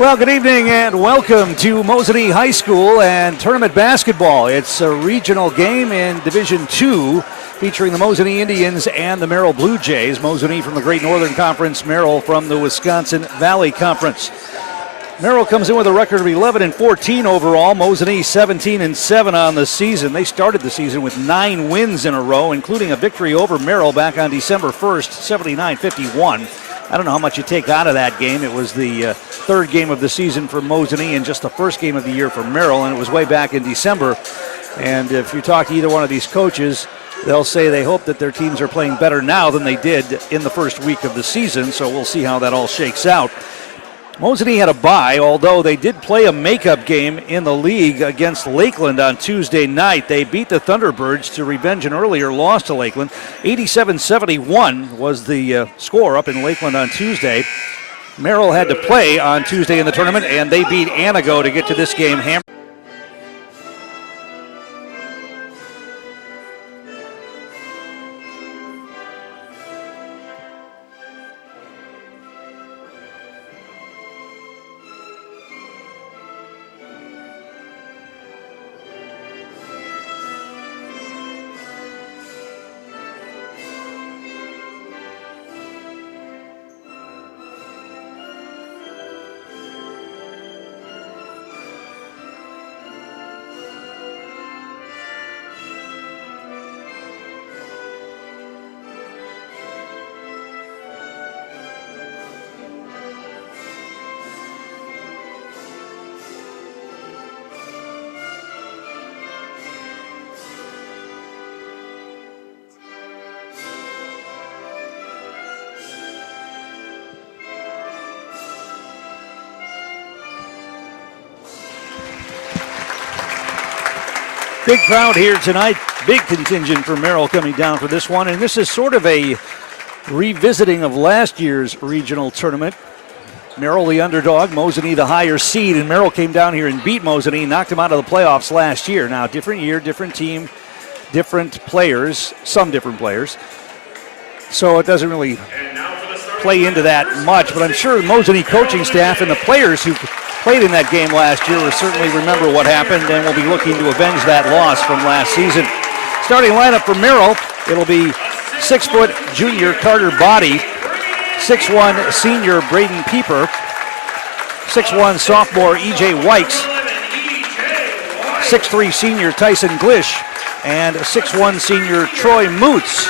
Well, good evening and welcome to Mosinee High School and tournament basketball. It's a regional game in Division II featuring the Mosinee Indians and the Merrill Blue Jays. Mosinee from the Great Northern Conference, Merrill from the Wisconsin Valley Conference. Merrill comes in with a record of 11-14 overall. Mosinee 17-7 on the season. They started the season with 9 wins in a row, including a victory over Merrill back on December 1st, 79-51. I don't know how much you take out of that game. It was the third game of the season for Mosinee and just the first game of the year for Merrill, and it was way back in December. And if you talk to either one of these coaches, they'll say they hope that their teams are playing better now than they did in the first week of the season, so we'll see how that all shakes out. Mosinee had a bye, although they did play a makeup game in the league against Lakeland on Tuesday night. They beat the Thunderbirds to revenge an earlier loss to Lakeland. 87-71 was the score up in Lakeland on Tuesday. Merrill had to play on Tuesday in the tournament, and they beat Anago to get to this game. Big crowd here tonight, big contingent for Merrill coming down for this one, and this is sort of a revisiting of last year's regional tournament. Merrill the underdog, Mosinee the higher seed, and Merrill came down here and beat Mosinee, knocked them out of the playoffs last year. Now, different year, different team, different players, some different players, so it doesn't really play into that much, but I'm sure the Mosinee coaching staff and the players who played in that game last year will certainly remember what happened and will be looking to avenge that loss from last season. Starting lineup for Merrill, it'll be 6-foot junior Carter Body, 6'1" senior Braden Pieper, 6'1" sophomore E.J. Wykes, 6'3" senior Tyson Glish, and 6'1" senior Troy Moots.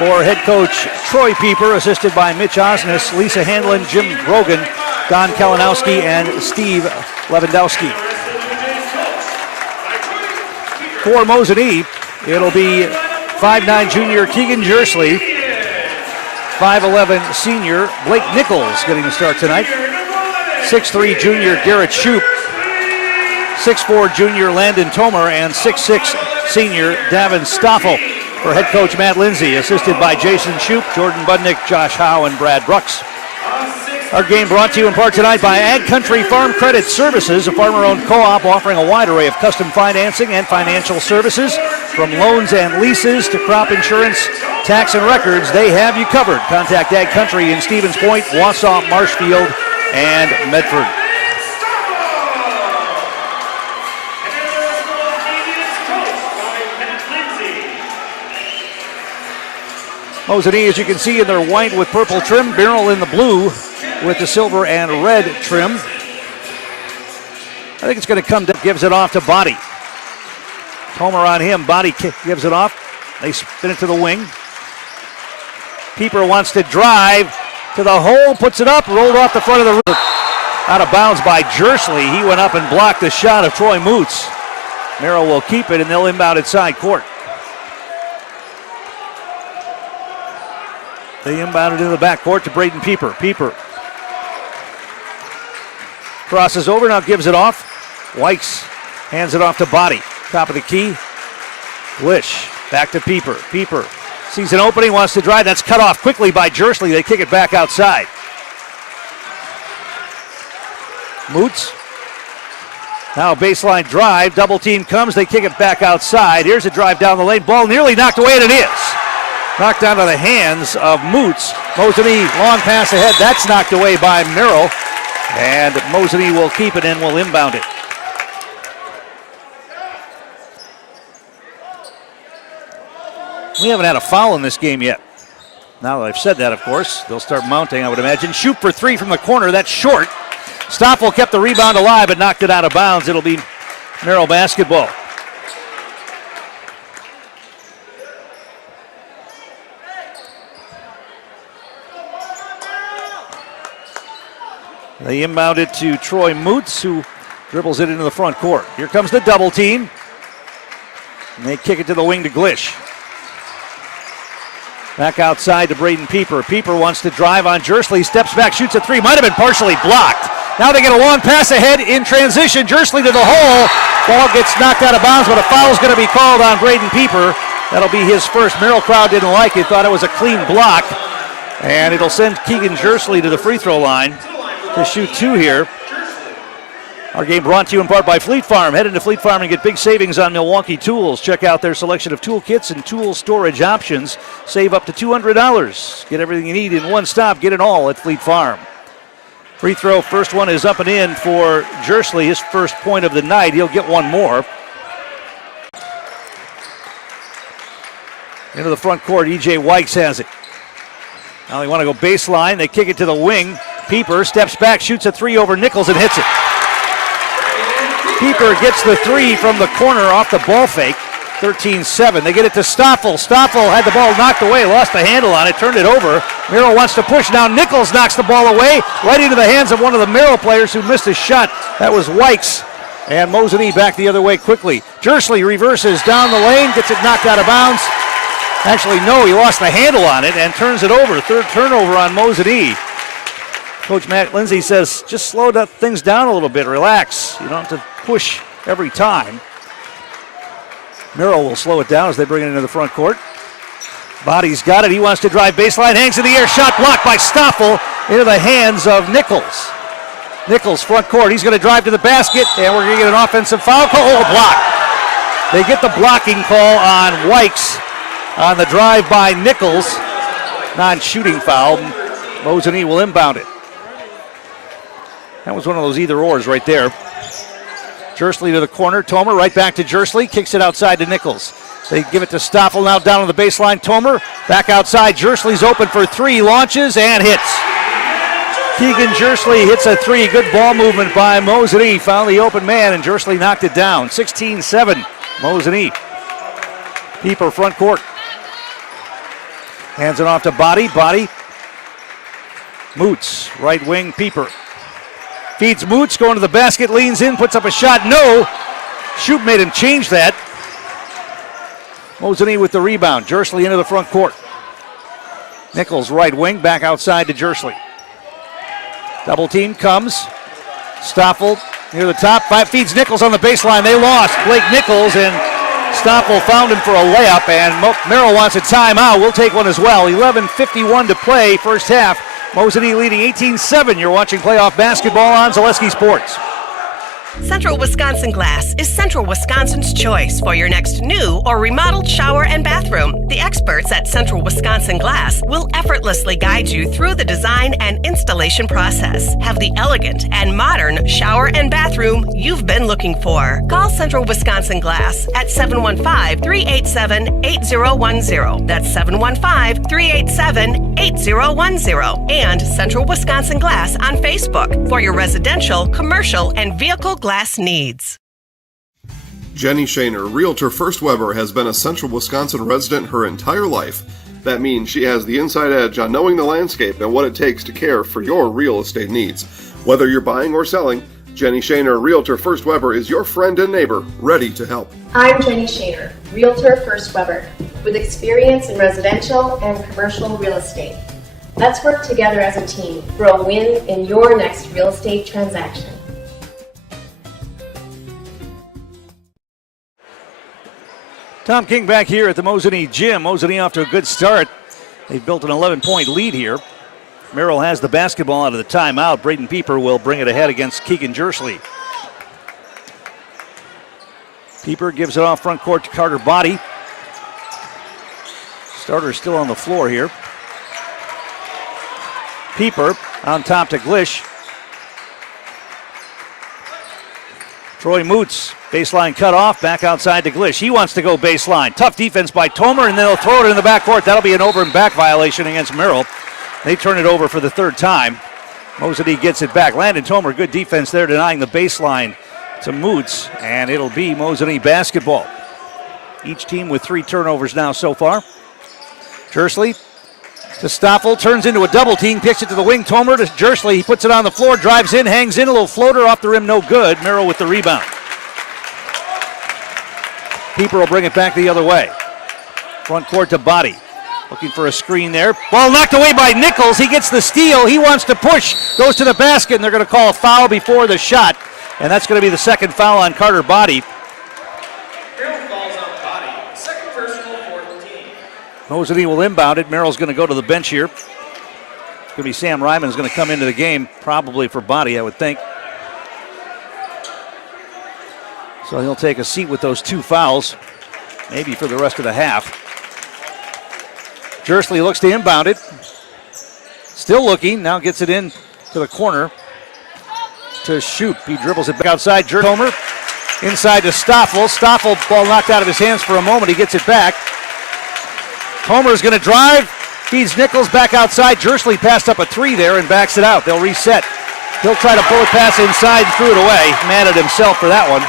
For head coach Troy Pieper, assisted by Mitch Osnes, Lisa Hanlon, Jim Brogan, Don Kalinowski, and Steve Lewandowski. For Mosinee, it'll be 5'9" junior Keegan Jersley, 5'11" senior Blake Nichols getting the start tonight, 6'3" junior Garrett Shoup, 6'4" junior Landon Tomer, and 6'6" senior Davin Stoffel. For head coach Matt Lindsay, assisted by Jason Shoup, Jordan Budnick, Josh Howe, and Brad Brooks. Our game brought to you in part tonight by Ag Country Farm Credit Services, a farmer-owned co-op offering a wide array of custom financing and financial services. From loans and leases to crop insurance, tax, and records, they have you covered. Contact Ag Country in Stevens Point, Wausau, Marshfield, and Medford. Mosinee, as you can see, in their white with purple trim, Merrill in the blue with the silver and red trim. I think it's going to come down, gives it off to Body. Tomer on him, Body gives it off. They spin it to the wing. Pieper wants to drive to the hole, puts it up, rolled off the front of the roof. Out of bounds by Jersley. He went up and blocked the shot of Troy Moots. Merrill will keep it, and they'll inbound at side court. They inbounded into the backcourt to Braden Pieper. Pieper crosses over, now gives it off. Wykes hands it off to Body. Top of the key. Glish back to Pieper. Pieper sees an opening, wants to drive. That's cut off quickly by Jersley. They kick it back outside. Moots. Now a baseline drive. Double team comes. They kick it back outside. Here's a drive down the lane. Ball nearly knocked away, and it is. Knocked out of the hands of Moots. Mosinee, long pass ahead. That's knocked away by Merrill. And Mosinee will keep it and will inbound it. We haven't had a foul in this game yet. Now that I've said that, of course, they'll start mounting, I would imagine. Shoot for three from the corner. That's short. Stoffel kept the rebound alive but knocked it out of bounds. It'll be Merrill basketball. They inbound it to Troy Moots, who dribbles it into the front court. Here comes the double team. And they kick it to the wing to Glish. Back outside to Braden Pieper. Pieper wants to drive on Jersley. Steps back, shoots a three. Might have been partially blocked. Now they get a long pass ahead in transition. Jersley to the hole. Ball gets knocked out of bounds, but a foul's going to be called on Braden Pieper. That'll be his first. Merrill crowd didn't like it. Thought it was a clean block. And it'll send Keegan Jersley to the free throw line to shoot two here. Our game brought to you in part by Fleet Farm. Head into Fleet Farm and get big savings on Milwaukee tools. Check out their selection of tool kits and tool storage options. Save up to $200. Get everything you need in one stop. Get it all at Fleet Farm. Free throw, first one is up and in for Jersley. His first point of the night. He'll get one more. Into the front court, E.J. Wykes has it. Now they want to go baseline. They kick it to the wing. Pieper steps back, shoots a three over Nichols and hits it. Pieper gets the three from the corner off the ball fake. 13-7. They get it to Stoffel. Stoffel had the ball knocked away, lost the handle on it, turned it over. Merrill wants to push. Now Nichols knocks the ball away, right into the hands of one of the Merrill players who missed a shot. That was Wykes. And Mosinee back the other way quickly. Jersley reverses down the lane, gets it knocked out of bounds. Actually, no, he lost the handle on it and turns it over. Third turnover on Mosinee. Coach Matt Lindsay says, just slow things down a little bit, relax. You don't have to push every time. Merrill will slow it down as they bring it into the front court. Body's got it, he wants to drive baseline, hangs in the air, shot blocked by Stoffel into the hands of Nichols. Nichols front court, he's going to drive to the basket, and we're going to get an offensive foul call. Oh, block. They get the blocking call on Wykes on the drive by Nichols. Non-shooting foul. Mosinee will inbound it. That was one of those either-ors right there. Jersley to the corner. Tomer right back to Jersley. Kicks it outside to Nichols. They give it to Stoffel now down on the baseline. Tomer back outside. Jersley's open for three. Launches and hits. Keegan Jersley hits a three. Good ball movement by Mosinee. Found the open man and Jersley knocked it down. 16-7. Mosinee. Pieper front court. Hands it off to Body. Body. Moots. Right wing. Pieper. Feeds Moots, going to the basket, leans in, puts up a shot. No. Shoot made him change that. Mosinee with the rebound. Jersley into the front court. Nichols right wing, back outside to Jersley. Double team comes. Stoffel near the top. Feeds Nichols on the baseline. They lost. Blake Nichols and Stoffel found him for a layup, and Merrill wants a timeout. We'll take one as well. 11:51 to play, first half. Mosinee leading 18-7. You're watching playoff basketball on Zaleski Sports. Central Wisconsin Glass is Central Wisconsin's choice for your next new or remodeled shower and bathroom. The experts at Central Wisconsin Glass will effortlessly guide you through the design and installation process. Have the elegant and modern shower and bathroom you've been looking for. Call Central Wisconsin Glass at 715-387-8010. That's 715-387-8010. And Central Wisconsin Glass on Facebook for your residential, commercial, and vehicle glass needs. Jenny Shaner, Realtor First Weber, has been a Central Wisconsin resident her entire life. That means she has the inside edge on knowing the landscape and what it takes to care for your real estate needs. Whether you're buying or selling, Jenny Shaner, Realtor First Weber, is your friend and neighbor, ready to help. I'm Jenny Shaner, Realtor First Weber, with experience in residential and commercial real estate. Let's work together as a team for a win in your next real estate transaction. Tom King back here at the Mosinee gym. Mosinee off to a good start. They've built an 11-point lead here. Merrill has the basketball out of the timeout. Braden Pieper will bring it ahead against Keegan Jersley. Pieper gives it off front court to Carter Body. Starter still on the floor here. Pieper on top to Glish. Troy Moots, baseline cut off, back outside to Glish. He wants to go baseline. Tough defense by Tomer, and they'll throw it in the backcourt. That'll be an over and back violation against Merrill. They turn it over for the third time. Mosinee gets it back. Landon Tomer, good defense there, denying the baseline to Moots, and it'll be Mosinee basketball. Each team with 3 turnovers now so far. Jersley to Stoffel, turns into a double team, kicks it to the wing. Tomer to Jersley, he puts it on the floor, drives in, hangs in, a little floater off the rim, no good. Merrill with the rebound. Keeper will bring it back the other way. Front court to Body. Looking for a screen there. Ball knocked away by Nichols. He gets the steal. He wants to push. Goes to the basket, and they're going to call a foul before the shot. And that's going to be the second foul on Carter Body. Merrill falls on Body. Second personal for the team. Mosinee will inbound it. Merrill's going to go to the bench here. It's going to be Sam Ryman who's going to come into the game, probably for Body, I would think. So he'll take a seat with those 2 fouls, maybe for the rest of the half. Jersley looks to inbound it. Still looking, now gets it in to the corner to shoot. He dribbles it back outside. Tomer inside to Stoffel. Stoffel, ball knocked out of his hands for a moment. He gets it back. Tomer's going to drive. Feeds Nichols back outside. Jersley passed up a 3 there and backs it out. They'll reset. He'll try to bullet pass inside and threw it away. Mad at himself for that one.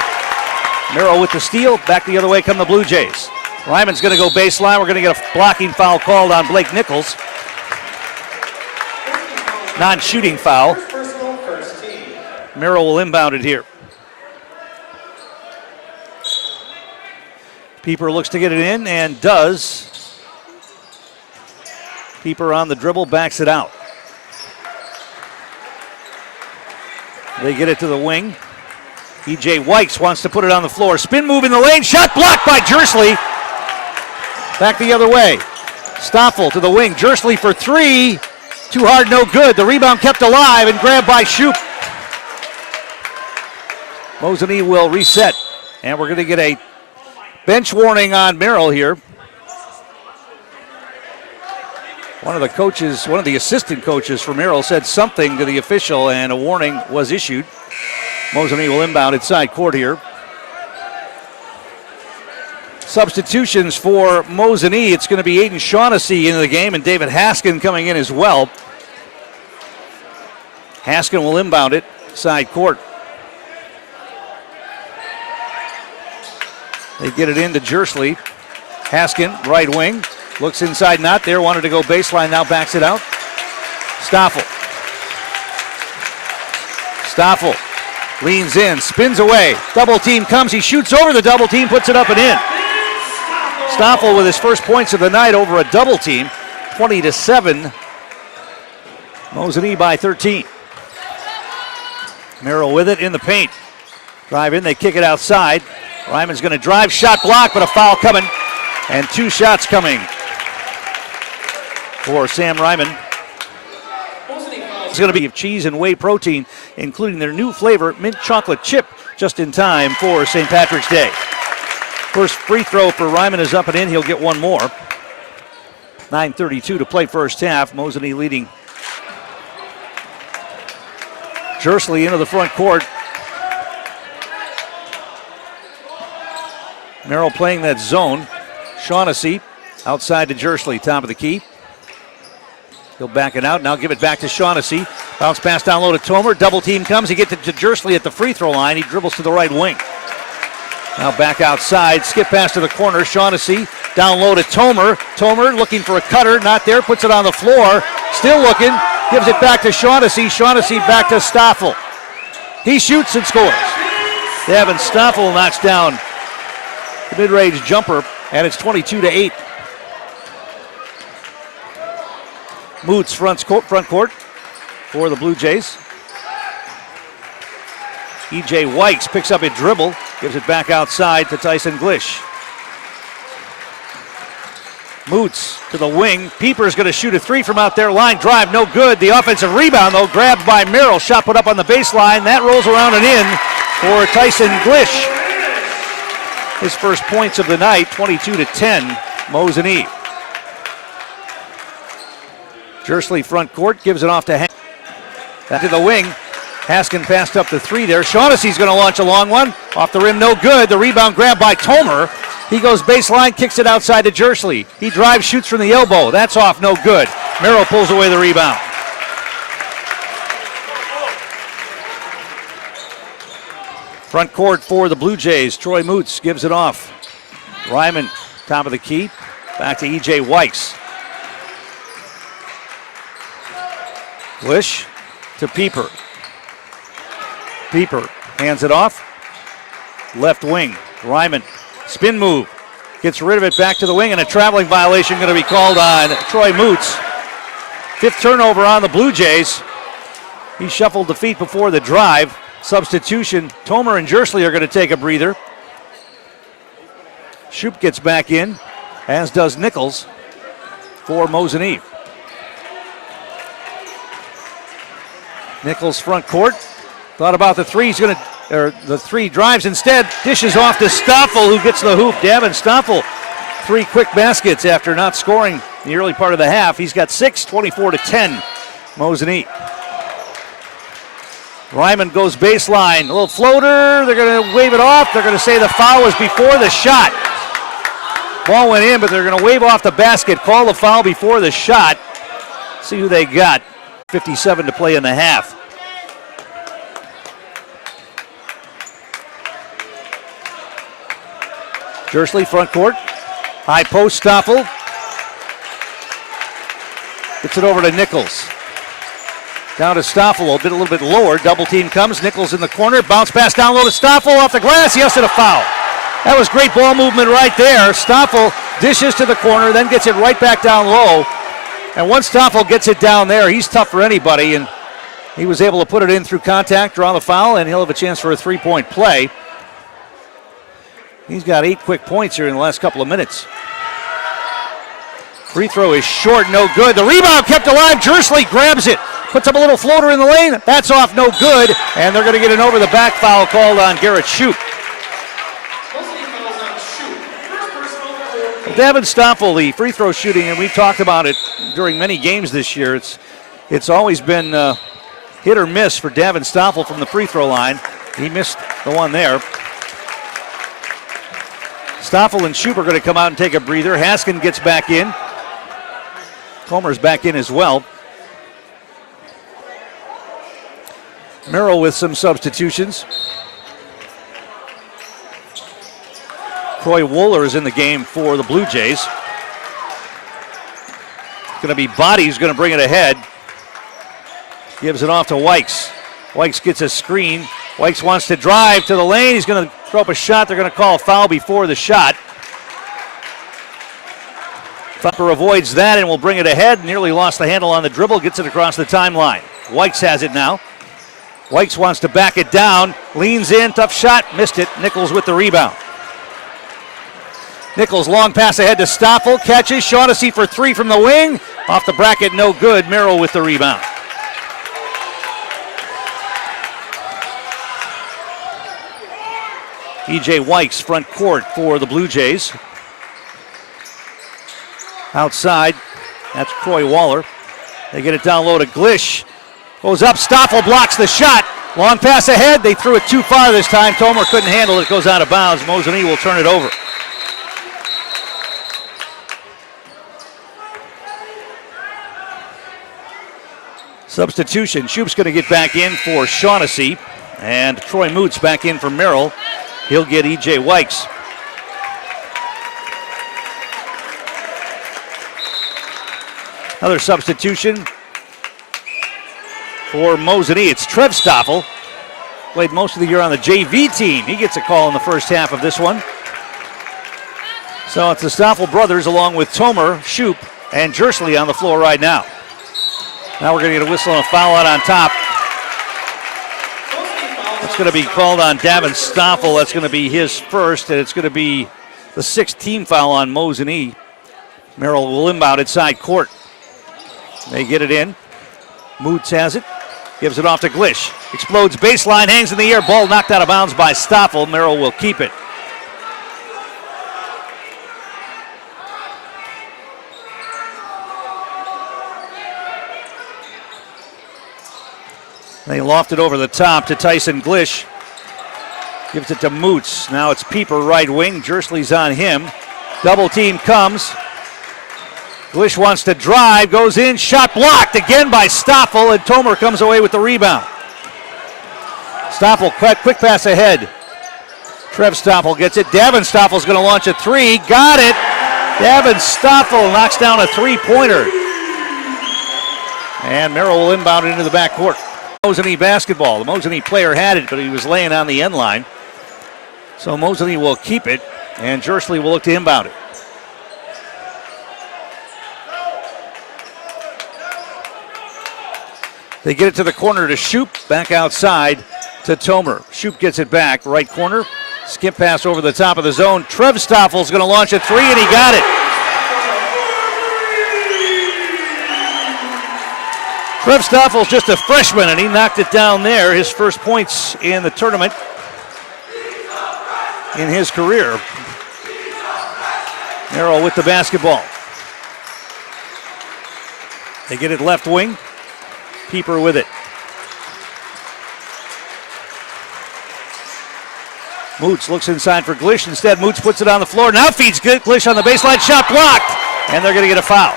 Merrill with the steal. Back the other way come the Blue Jays. Ryman's going to go baseline. We're going to get a blocking foul called on Blake Nichols. Non-shooting foul. Merrill will inbound it here. Pieper looks to get it in and does. Pieper on the dribble, backs it out. They get it to the wing. E.J. Wykes wants to put it on the floor. Spin move in the lane. Shot blocked by Jersley. Back the other way. Stoffel to the wing. Jersley for 3. Too hard, no good. The rebound kept alive and grabbed by Shoup. Mosinee will reset. And we're going to get a bench warning on Merrill here. One of the assistant coaches for Merrill said something to the official and a warning was issued. Mosinee will inbound inside court here. Substitutions for Mosinee. It's going to be Aiden Shaughnessy into the game and David Haskin coming in as well. Haskin will inbound it side court. They get it into Jersley. Haskin, right wing. Looks inside, not there. Wanted to go baseline, now backs it out. Stoffel. Stoffel leans in, spins away. Double team comes. He shoots over the double team, puts it up and in. Stoffel with his first points of the night over a double team. 20-7. Mosinee by 13. Merrill with it in the paint. Drive in, they kick it outside. Ryman's going to drive, shot blocked, but a foul coming. And 2 shots coming for Sam Ryman. It's going to be of cheese and whey protein, including their new flavor, mint chocolate chip, just in time for St. Patrick's Day. First free throw for Ryman is up and in. He'll get one more. 9:32 to play first half. Mosinee leading. Jersley into the front court. Merrill playing that zone. Shaughnessy outside to Jersley, top of the key. He'll back it out. Now give it back to Shaughnessy. Bounce pass down low to Tomer. Double team comes. He gets it to Jersley at the free throw line. He dribbles to the right wing. Now back outside. Skip pass to the corner. Shaughnessy down low to Tomer. Tomer looking for a cutter. Not there. Puts it on the floor. Still looking. Gives it back to Shaughnessy. Shaughnessy back to Stoffel. He shoots and scores. Devin Stoffel knocks down the mid-range jumper. And it's 22-8. Moots front court for the Blue Jays. E.J. Wykes picks up a dribble, gives it back outside to Tyson Glish. Moots to the wing. Pieper's going to shoot a 3 from out there. Line drive, no good. The offensive rebound, though, grabbed by Merrill. Shot put up on the baseline. That rolls around and in for Tyson Glish. His first points of the night, 22-10, Mosinee. Jersley front court, gives it off to Back to the wing. Haskin passed up the three there. Shaughnessy's going to launch a long one. Off the rim, no good. The rebound grabbed by Tomer. He goes baseline, kicks it outside to Jersley. He drives, shoots from the elbow. That's off, no good. Merrill pulls away the rebound. Front court for the Blue Jays. Troy Moots gives it off. Ryman, top of the key. Back to E.J. Weiss. Glish to Pieper. Pieper hands it off. Left wing. Ryman. Spin move. Gets rid of it back to the wing, and a traveling violation going to be called on Troy Moots. 5th turnover on the Blue Jays. He shuffled the feet before the drive. Substitution. Tomer and Jersley are going to take a breather. Shoup gets back in, as does Nichols for Mosinee. Nichols front court. Thought about the three. He's going to, or the three drives instead. Dishes off to Stoffel, who gets the hoop. Davin Stoffel, 3 quick baskets after not scoring in the early part of the half. He's got 6, 24-10. Mosinee. Ryman goes baseline. A little floater. They're going to wave it off. They're going to say the foul was before the shot. Ball went in, but they're going to wave off the basket. Call the foul before the shot. See who they got. 57 to play in the half. Jersley front court. High post, Stoffel. Gets it over to Nichols. Down to Stoffel, a little bit lower. Double team comes. Nichols in the corner. Bounce pass down low to Stoffel off the glass. Yes, and a foul. That was great ball movement right there. Stoffel dishes to the corner, then gets it right back down low. And once Stoffel gets it down there, he's tough for anybody. And he was able to put it in through contact, draw the foul, and he'll have a chance for a 3-point play. He's got 8 quick points here in the last couple of minutes. Free throw is short, no good. The rebound kept alive. Jersley grabs it. Puts up a little floater in the lane. That's off, no good. And they're going to get an over-the-back foul called on Garrett Shoup. Davin Stoffel, the free throw shooting, and we've talked about it during many games this year. It's always been hit or miss for Davin Stoffel from the free throw line. He missed the one there. Stoffel and Shoup are going to come out and take a breather. Haskin gets back in. Comer's back in as well. Merrill with some substitutions. Troy Wooler is in the game for the Blue Jays. Going to be Body who's going to bring it ahead. Gives it off to Weiss. Weiss gets a screen. Weiss wants to drive to the lane. He's going to throw up a shot. They're going to call a foul before the shot. Thupper avoids that and will bring it ahead. Nearly lost the handle on the dribble. Gets it across the timeline. Weiss has it now. Weiss wants to back it down. Leans in. Tough shot. Missed it. Nichols with the rebound. Nichols long pass ahead to Stoffel. Catches. Shaughnessy for 3 from the wing. Off the bracket. No good. Merrill with the rebound. E.J. Weiss front court for the Blue Jays. Outside, that's Troy Waller. They get it down low to Glish. Goes up, Stoffel blocks the shot. Long pass ahead, they threw it too far this time. Tomer couldn't handle it, it goes out of bounds. Mosinee will turn it over. Substitution, Shoup's going to get back in for Shaughnessy. And Troy Moots back in for Merrill. He'll get E.J. Weiss. Another substitution for Mosinee. It's Trev Stoffel. Played most of the year on the JV team. He gets a call in the first half of this one. So it's the Stoffel brothers along with Tomer, Shoup, and Jersley on the floor right now. Now we're going to get a whistle and a foul out on top. It's going to be called on Davin Stoffel. That's going to be his first, and it's going to be the 6th team foul on Mosinee. Merrill will inbound inside court. They get it in. Moots has it. Gives it off to Glish. Explodes baseline, hangs in the air. Ball knocked out of bounds by Stoffel. Merrill will keep it. They loft it over the top to Tyson Glish. Gives it to Moots. Now it's Pieper right wing. Jersley's on him. Double team comes. Glish wants to drive. Goes in. Shot blocked again by Stoffel. And Tomer comes away with the rebound. Stoffel, quick pass ahead. Trev Stoffel gets it. Davin Stoffel's going to launch a three. Got it. Davin Stoffel knocks down a three-pointer. And Merrill will inbound it into the backcourt. Mosinee basketball. The Mosinee player had it, but he was laying on the end line. So Mosinee will keep it, and Jersley will look to inbound it. They get it to the corner to Shoop. Back outside to Tomer. Shoop gets it back. Right corner. Skip pass over the top of the zone. Trev Stoffel's going to launch a three, and he got it. Trev Stoffel's just a freshman, and he knocked it down there. His first points in the tournament in his career. Merrill with the basketball. They get it left wing. Pieper with it. Moots looks inside for Glish. Instead, Moots puts it on the floor. Now feeds Glish on the baseline. Shot blocked. And they're going to get a foul.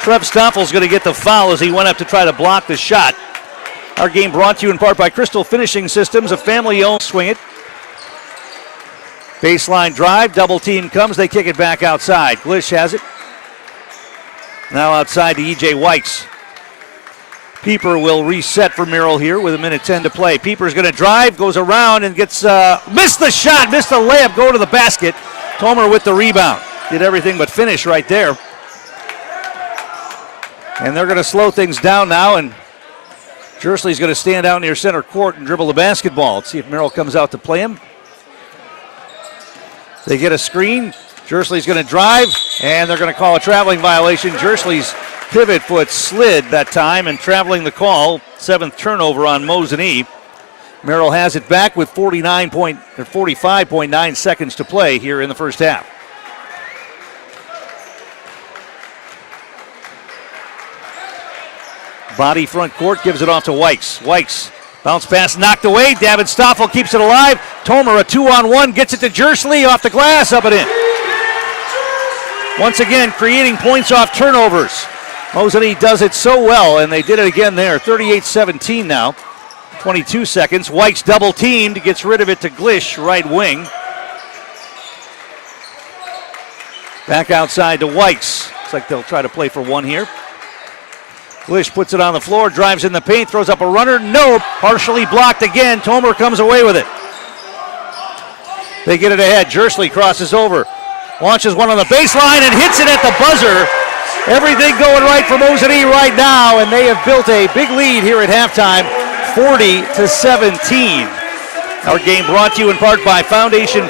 Trev Stoffel's going to get the foul as he went up to try to block the shot. Our game brought to you in part by Crystal Finishing Systems, a family-owned. Swing it. Baseline drive. Double team comes. They kick it back outside. Glish has it. Now outside to E.J. Wykes. Pieper will reset for Merrill here with 1:10 to play. Pieper's going to drive, goes around and gets, missed the shot, missed the layup, go to the basket. Tomer with the rebound. Did everything but finish right there. And they're going to slow things down now, and Jersley's going to stand out near center court and dribble the basketball. Let's see if Merrill comes out to play him. They get a screen. Jersley's going to drive, and they're going to call a traveling violation. Jersley's pivot foot slid that time, and traveling the call. 7th turnover on Mosinee. Merrill has it back with 45.9 seconds to play here in the first half. Body front court, gives it off to Wykes. Wykes, bounce pass knocked away. Davin Stoffel keeps it alive. Tomer, a 2-on-1, gets it to Jersley off the glass, up and in. Once again, creating points off turnovers. Mosinee does it so well, and they did it again there. 38-17 now. 22 seconds. Wykes double teamed, gets rid of it to Glish, right wing. Back outside to Wykes. Looks like they'll try to play for one here. Glish puts it on the floor, drives in the paint, throws up a runner. No, partially blocked again. Tomer comes away with it. They get it ahead. Jersley crosses over. Launches one on the baseline and hits it at the buzzer. Everything going right for Mosinee right now, and they have built a big lead here at halftime, 40-17. Our game brought to you in part by Foundation